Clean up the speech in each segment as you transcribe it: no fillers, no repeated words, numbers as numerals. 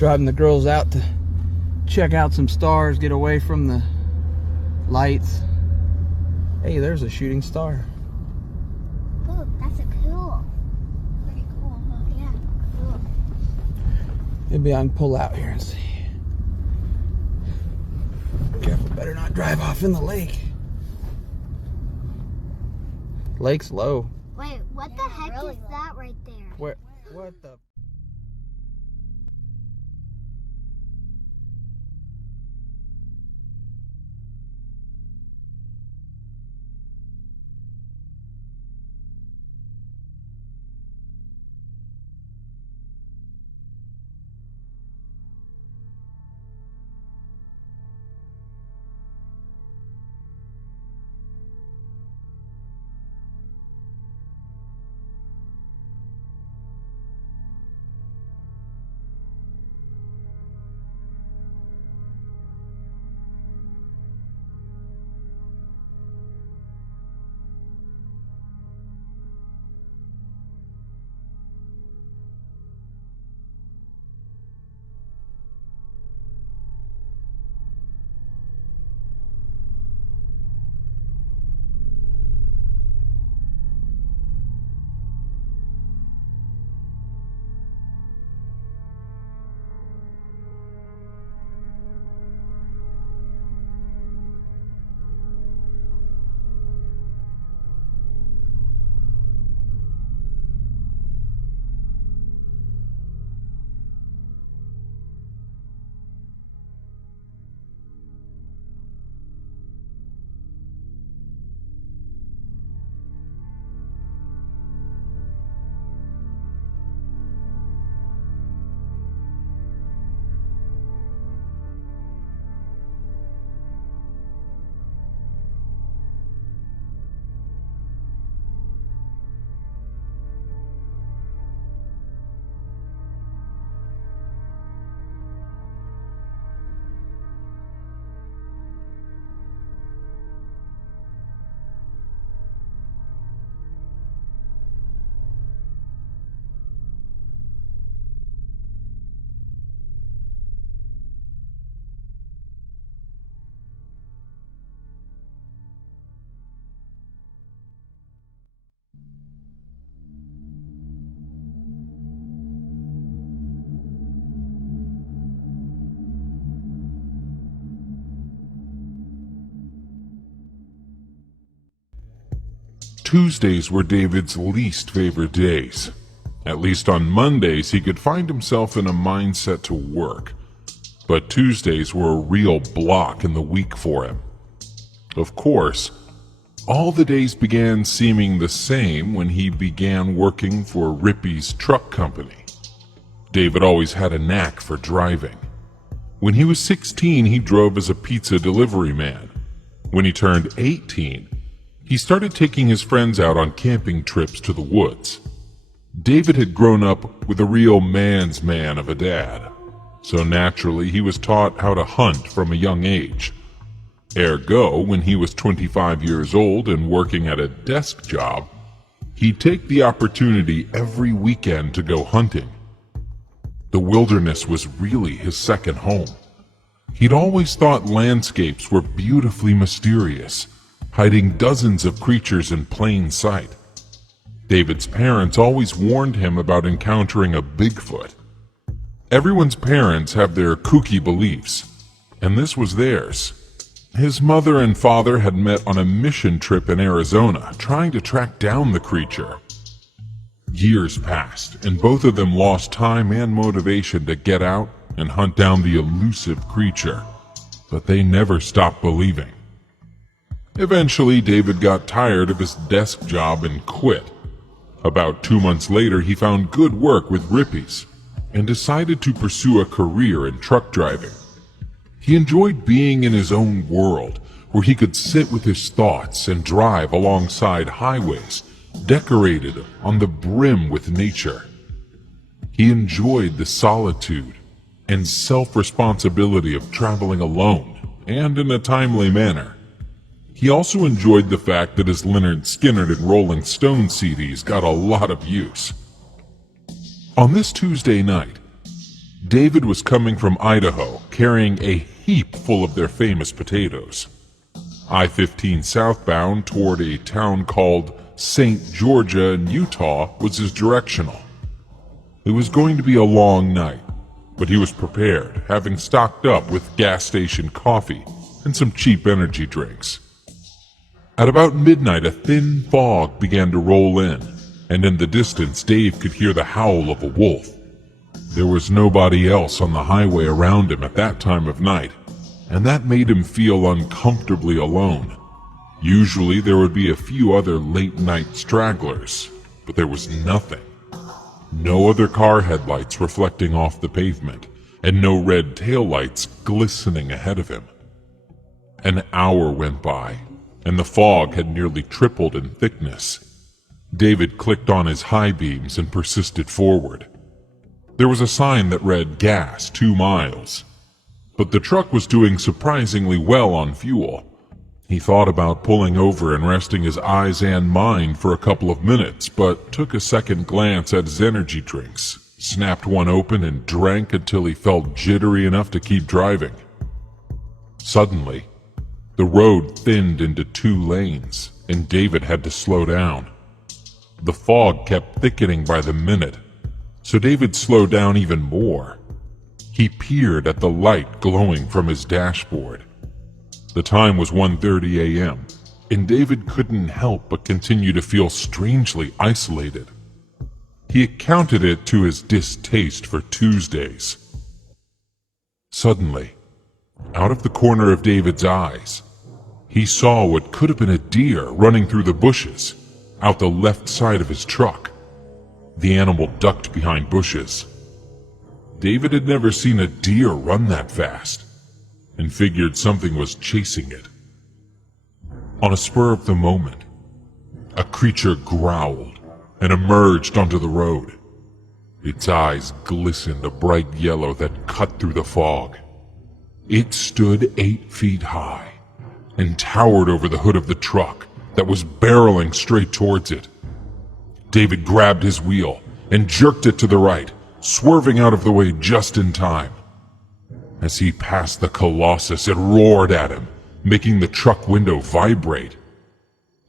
Driving the girls out to check out some stars, get away from the lights. Hey, there's a shooting star. Oh, that's a cool. Pretty cool, huh? Yeah, cool. Maybe I can pull out here and see. Careful, better not drive off in the lake. Lake's low. Wait, what the heck is that right there? What the? Tuesdays were David's least favorite days. At least on Mondays he could find himself in a mindset to work, but Tuesdays were a real block in the week for him. Of course, all the days began seeming the same when he began working for Rippy's truck company. David always had a knack for driving. When he was 16, he drove as a pizza delivery man. When he turned 18, he started taking his friends out on camping trips to the woods. David had grown up with a real man's man of a dad, so naturally he was taught how to hunt from a young age. Ergo, when he was 25 years old and working at a desk job, he'd take the opportunity every weekend to go hunting. The wilderness was really his second home. He'd always thought landscapes were beautifully mysterious, hiding dozens of creatures in plain sight. David's parents always warned him about encountering a Bigfoot. Everyone's parents have their kooky beliefs, and this was theirs. His mother and father had met on a mission trip in Arizona, trying to track down the creature. Years passed, and both of them lost time and motivation to get out and hunt down the elusive creature, but they never stopped believing. Eventually, David got tired of his desk job and quit. About 2 months later, he found good work with Rippy's and decided to pursue a career in truck driving. He enjoyed being in his own world, where he could sit with his thoughts and drive alongside highways decorated on the brim with nature. He enjoyed the solitude and self-responsibility of traveling alone and in a timely manner. He also enjoyed the fact that his Lynyrd Skynyrd and Rolling Stone CDs got a lot of use. On this Tuesday night, David was coming from Idaho, carrying a heap full of their famous potatoes. I-15 southbound toward a town called St. Georgia in Utah was his directional. It was going to be a long night, but he was prepared, having stocked up with gas station coffee and some cheap energy drinks. At about midnight, a thin fog began to roll in, and in the distance Dave could hear the howl of a wolf. There was nobody else on the highway around him at that time of night, and that made him feel uncomfortably alone. Usually there would be a few other late-night stragglers, but there was nothing. No other car headlights reflecting off the pavement, and no red taillights glistening ahead of him. An hour went by, and the fog had nearly tripled in thickness. David clicked on his high beams and persisted forward. There was a sign that read "Gas 2 miles," but the truck was doing surprisingly well on fuel. He thought about pulling over and resting his eyes and mind for a couple of minutes, but took a second glance at his energy drinks, snapped one open and drank until he felt jittery enough to keep driving. Suddenly, the road thinned into 2 lanes, and David had to slow down. The fog kept thickening by the minute, so David slowed down even more. He peered at the light glowing from his dashboard. The time was 1:30 a.m., and David couldn't help but continue to feel strangely isolated. He accounted it to his distaste for Tuesdays. Suddenly, out of the corner of David's eyes, he saw what could have been a deer running through the bushes, out the left side of his truck. The animal ducked behind bushes. David had never seen a deer run that fast, and figured something was chasing it. On a spur of the moment, a creature growled and emerged onto the road. Its eyes glistened a bright yellow that cut through the fog. It stood 8 feet high and towered over the hood of the truck that was barreling straight towards it. David grabbed his wheel and jerked it to the right, swerving out of the way just in time. As he passed the colossus, it roared at him, making the truck window vibrate.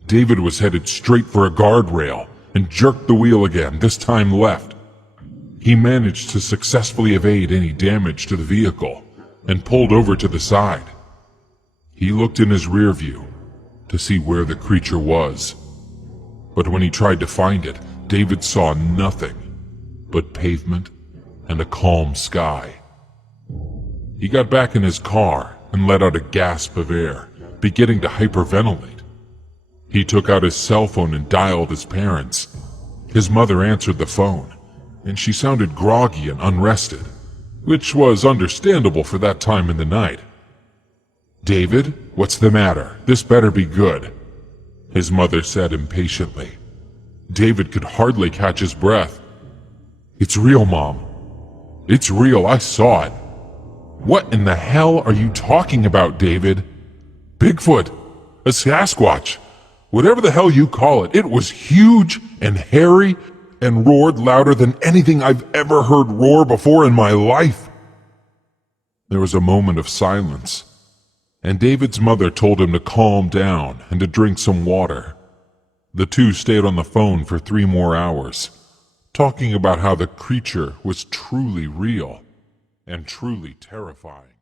David was headed straight for a guardrail and jerked the wheel again, this time left. He managed to successfully evade any damage to the vehicle and pulled over to the side. He looked in his rear view to see where the creature was, but when he tried to find it, David saw nothing but pavement and a calm sky. He got back in his car and let out a gasp of air, beginning to hyperventilate. He took out his cell phone and dialed his parents. His mother answered the phone, and she sounded groggy and unrested, which was understandable for that time in the night. "David, what's the matter? This better be good," his mother said impatiently. David could hardly catch his breath. "It's real, Mom. It's real, I saw it." "What in the hell are you talking about, David?" "Bigfoot, a Sasquatch, whatever the hell you call it. It was huge and hairy and roared louder than anything I've ever heard roar before in my life." There was a moment of silence, and David's mother told him to calm down and to drink some water. The two stayed on the phone for 3 more hours, talking about how the creature was truly real and truly terrifying.